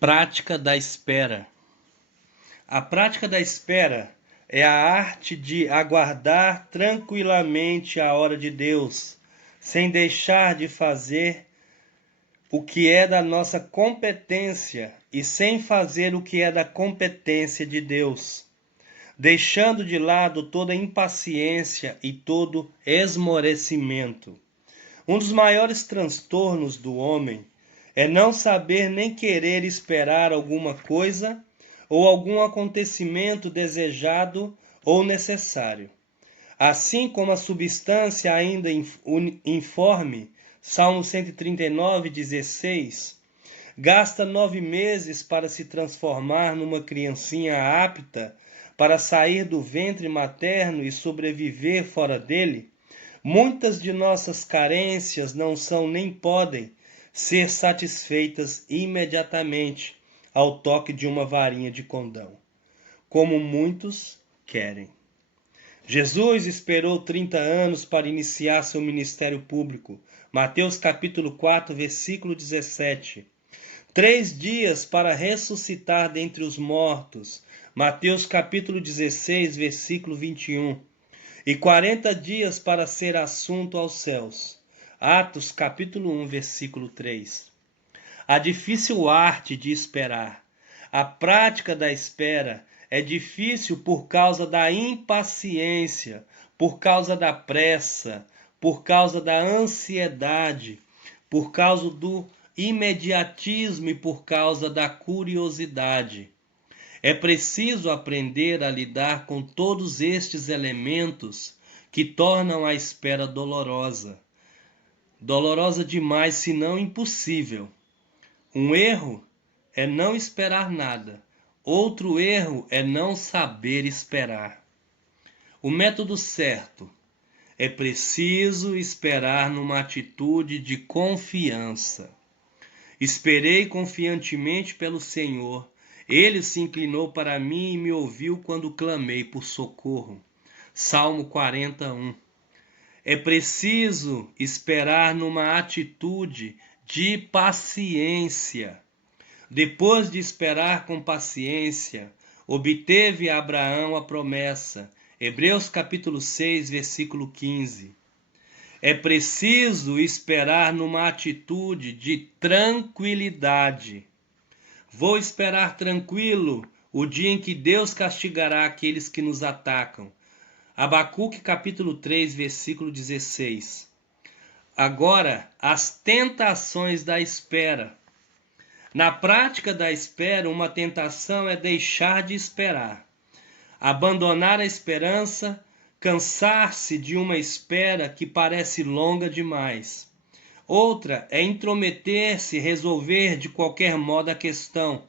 Prática da espera. A prática da espera é a arte de aguardar tranquilamente a hora de Deus, sem deixar de fazer o que é da nossa competência e sem fazer o que é da competência de Deus, deixando de lado toda impaciência e todo esmorecimento. Um dos maiores transtornos do homem é não saber nem querer esperar alguma coisa ou algum acontecimento desejado ou necessário. Assim como a substância ainda informe, Salmo 139:16, gasta 9 meses para se transformar numa criancinha apta para sair do ventre materno e sobreviver fora dele, muitas de nossas carências não são nem podem ser satisfeitas imediatamente ao toque de uma varinha de condão, como muitos querem. Jesus esperou 30 anos para iniciar seu ministério público. Mateus capítulo 4, versículo 17. 3 dias para ressuscitar dentre os mortos. Mateus capítulo 16, versículo 21. E 40 dias para ser assunto aos céus. Atos capítulo 1, versículo 3. A difícil arte de esperar. A prática da espera é difícil por causa da impaciência, por causa da pressa, por causa da ansiedade, por causa do imediatismo e por causa da curiosidade. É preciso aprender a lidar com todos estes elementos que tornam a espera dolorosa. Dolorosa demais, se não impossível. Um erro é não esperar nada. Outro erro é não saber esperar. O método certo é preciso esperar numa atitude de confiança. Esperei confiantemente pelo Senhor. Ele se inclinou para mim e me ouviu quando clamei por socorro. Salmo 41. É preciso esperar numa atitude de paciência. Depois de esperar com paciência, obteve Abraão a promessa. Hebreus capítulo 6, versículo 15. É preciso esperar numa atitude de tranquilidade. Vou esperar tranquilo o dia em que Deus castigará aqueles que nos atacam. Abacuque capítulo 3, versículo 16. Agora, as tentações da espera. Na prática da espera, uma tentação é deixar de esperar, abandonar a esperança, cansar-se de uma espera que parece longa demais. Outra é intrometer-se, resolver de qualquer modo a questão,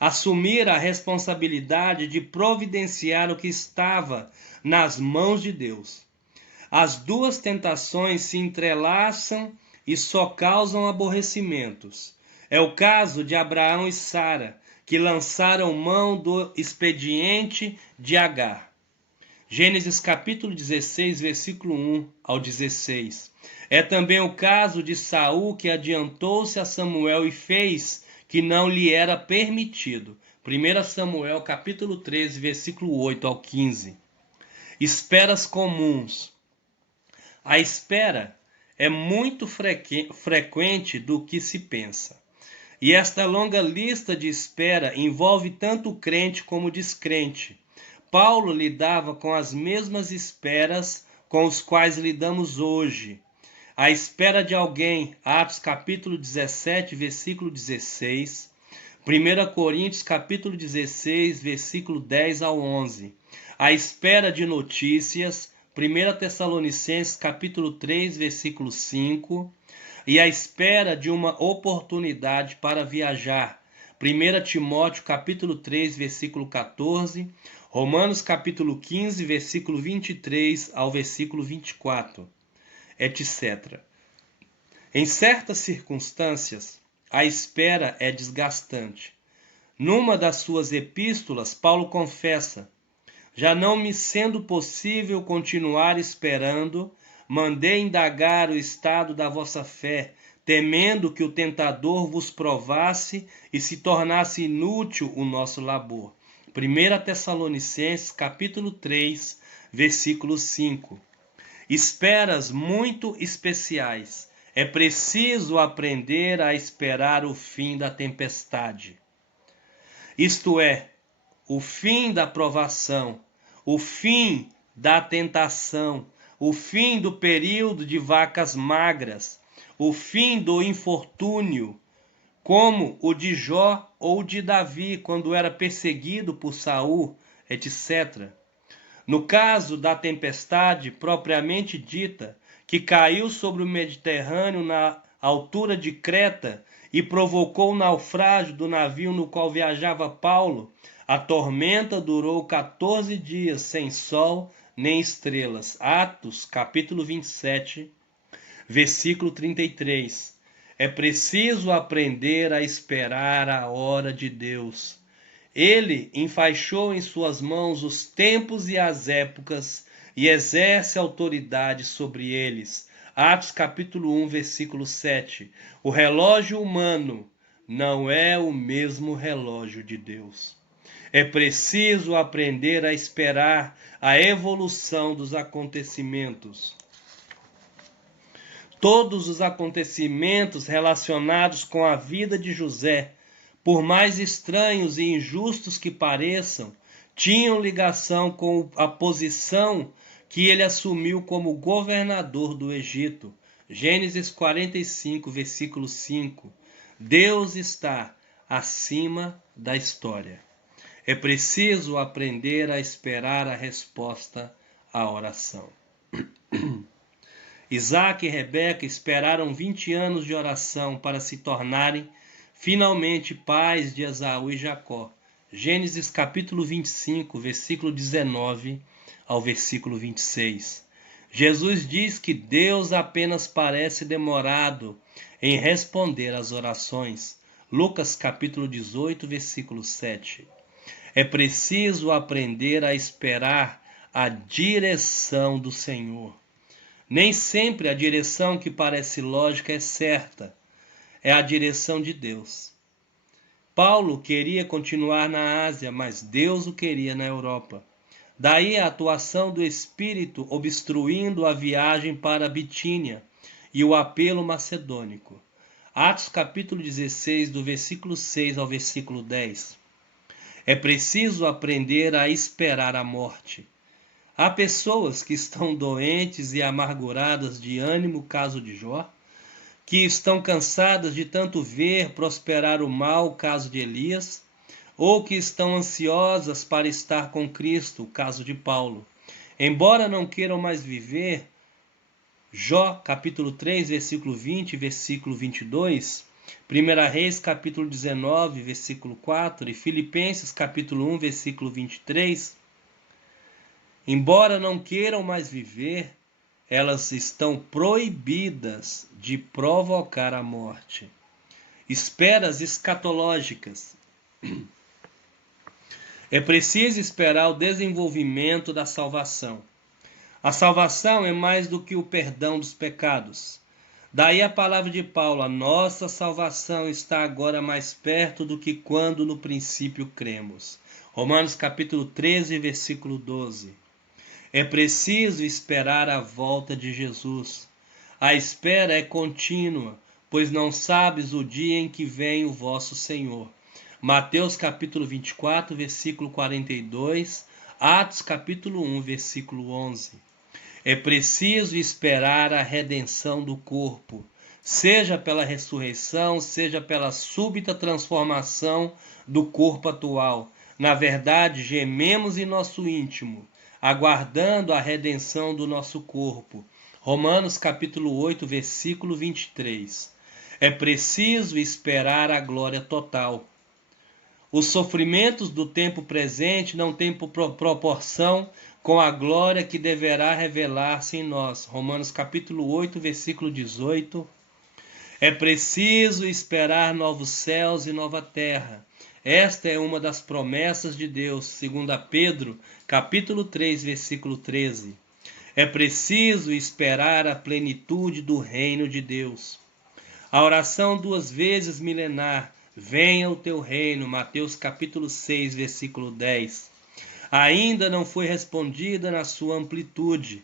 assumir a responsabilidade de providenciar o que estava nas mãos de Deus. As duas tentações se entrelaçam e só causam aborrecimentos. É o caso de Abraão e Sara, que lançaram mão do expediente de Agar. Gênesis capítulo 16, versículo 1 ao 16. É também o caso de Saul, que adiantou-se a Samuel e fez que não lhe era permitido. 1 Samuel capítulo 13, versículo 8 ao 15. Esperas comuns. A espera é muito frequente do que se pensa. E esta longa lista de espera envolve tanto o crente como o descrente. Paulo lidava com as mesmas esperas com os quais lidamos hoje. A espera de alguém, Atos capítulo 17, versículo 16, 1 Coríntios capítulo 16, versículo 10 ao 11. A espera de notícias, 1 Tessalonicenses capítulo 3, versículo 5. E a espera de uma oportunidade para viajar. 1 Timóteo capítulo 3, versículo 14, Romanos capítulo 15, versículo 23 ao versículo 24, etc. Em certas circunstâncias, a espera é desgastante. Numa das suas epístolas, Paulo confessa: já não me sendo possível continuar esperando, mandei indagar o estado da vossa fé, temendo que o tentador vos provasse e se tornasse inútil o nosso labor. 1 Tessalonicenses, capítulo 3, versículo 5. Esperas muito especiais. É preciso aprender a esperar o fim da tempestade. Isto é, o fim da provação, o fim da tentação, o fim do período de vacas magras, o fim do infortúnio, como o de Jó ou de Davi quando era perseguido por Saul, etc. No caso da tempestade propriamente dita, que caiu sobre o Mediterrâneo na altura de Creta e provocou o naufrágio do navio no qual viajava Paulo, a tormenta durou 14 dias sem sol nem estrelas. Atos, capítulo 27, versículo 33. É preciso aprender a esperar a hora de Deus. Ele enfaixou em suas mãos os tempos e as épocas e exerce autoridade sobre eles. Atos capítulo 1, versículo 7. O relógio humano não é o mesmo relógio de Deus. É preciso aprender a esperar a evolução dos acontecimentos. Todos os acontecimentos relacionados com a vida de José, por mais estranhos e injustos que pareçam, tinham ligação com a posição que ele assumiu como governador do Egito. Gênesis 45, versículo 5. Deus está acima da história. É preciso aprender a esperar a resposta à oração. Isaac e Rebeca esperaram 20 anos de oração para se tornarem finalmente pais de Esaú e Jacó. Gênesis capítulo 25, versículo 19 ao versículo 26. Jesus diz que Deus apenas parece demorado em responder às orações. Lucas capítulo 18, versículo 7. É preciso aprender a esperar a direção do Senhor. Nem sempre a direção que parece lógica é certa. É a direção de Deus. Paulo queria continuar na Ásia, mas Deus o queria na Europa. Daí a atuação do Espírito obstruindo a viagem para a Bitínia e o apelo macedônico. Atos capítulo 16, do versículo 6 ao versículo 10. É preciso aprender a esperar a morte. Há pessoas que estão doentes e amarguradas de ânimo, caso de Jó, que estão cansadas de tanto ver prosperar o mal, caso de Elias, ou que estão ansiosas para estar com Cristo, caso de Paulo. Embora não queiram mais viver, Jó, capítulo 3, versículo 20, versículo 22, 1 Reis, capítulo 19, versículo 4 e Filipenses, capítulo 1, versículo 23, embora não queiram mais viver, elas estão proibidas de provocar a morte. Esperas escatológicas. É preciso esperar o desenvolvimento da salvação. A salvação é mais do que o perdão dos pecados. Daí a palavra de Paulo: a nossa salvação está agora mais perto do que quando no princípio cremos. Romanos capítulo 13, versículo 12. É preciso esperar a volta de Jesus. A espera é contínua, pois não sabes o dia em que vem o vosso Senhor. Mateus capítulo 24, versículo 42, Atos capítulo 1, versículo 11. É preciso esperar a redenção do corpo, seja pela ressurreição, seja pela súbita transformação do corpo atual. Na verdade, gememos em nosso íntimo, aguardando a redenção do nosso corpo. Romanos capítulo 8, versículo 23. É preciso esperar a glória total. Os sofrimentos do tempo presente não têm proporção com a glória que deverá revelar-se em nós. Romanos capítulo 8, versículo 18. É preciso esperar novos céus e nova terra. Esta é uma das promessas de Deus, segundo Pedro, capítulo 3, versículo 13. É preciso esperar a plenitude do reino de Deus. A oração 2 vezes milenar, venha o teu reino, Mateus capítulo 6, versículo 10. Ainda não foi respondida na sua amplitude.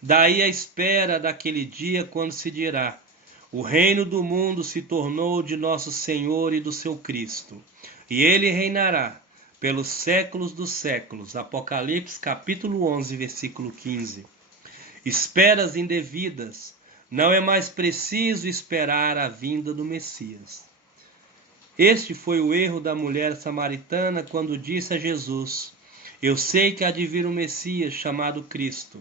Daí a espera daquele dia quando se dirá: o reino do mundo se tornou de nosso Senhor e do seu Cristo, e ele reinará pelos séculos dos séculos. Apocalipse capítulo 11, versículo 15. Esperas indevidas. Não é mais preciso esperar a vinda do Messias. Este foi o erro da mulher samaritana quando disse a Jesus: eu sei que há de vir um Messias chamado Cristo.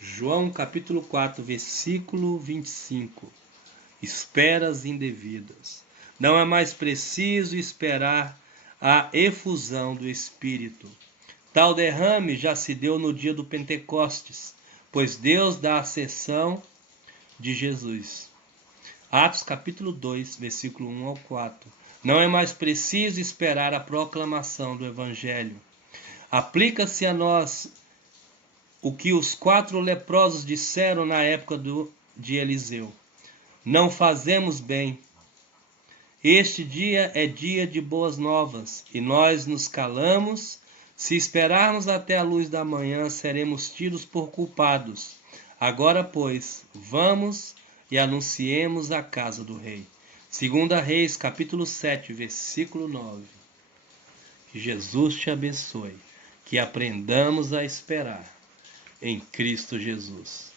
João capítulo 4, versículo 25. Esperas indevidas. Não é mais preciso esperar a efusão do Espírito. Tal derrame já se deu no dia do Pentecostes, pois Deus dá a ascensão de Jesus. Atos capítulo 2, versículo 1 ao 4. Não é mais preciso esperar a proclamação do Evangelho. Aplica-se a nós o que os 4 leprosos disseram na época de Eliseu: não fazemos bem. Este dia é dia de boas novas, e nós nos calamos. Se esperarmos até a luz da manhã, seremos tidos por culpados. Agora, pois, vamos e anunciemos a casa do rei. 2 Reis, capítulo 7, versículo 9. Que Jesus te abençoe, que aprendamos a esperar em Cristo Jesus.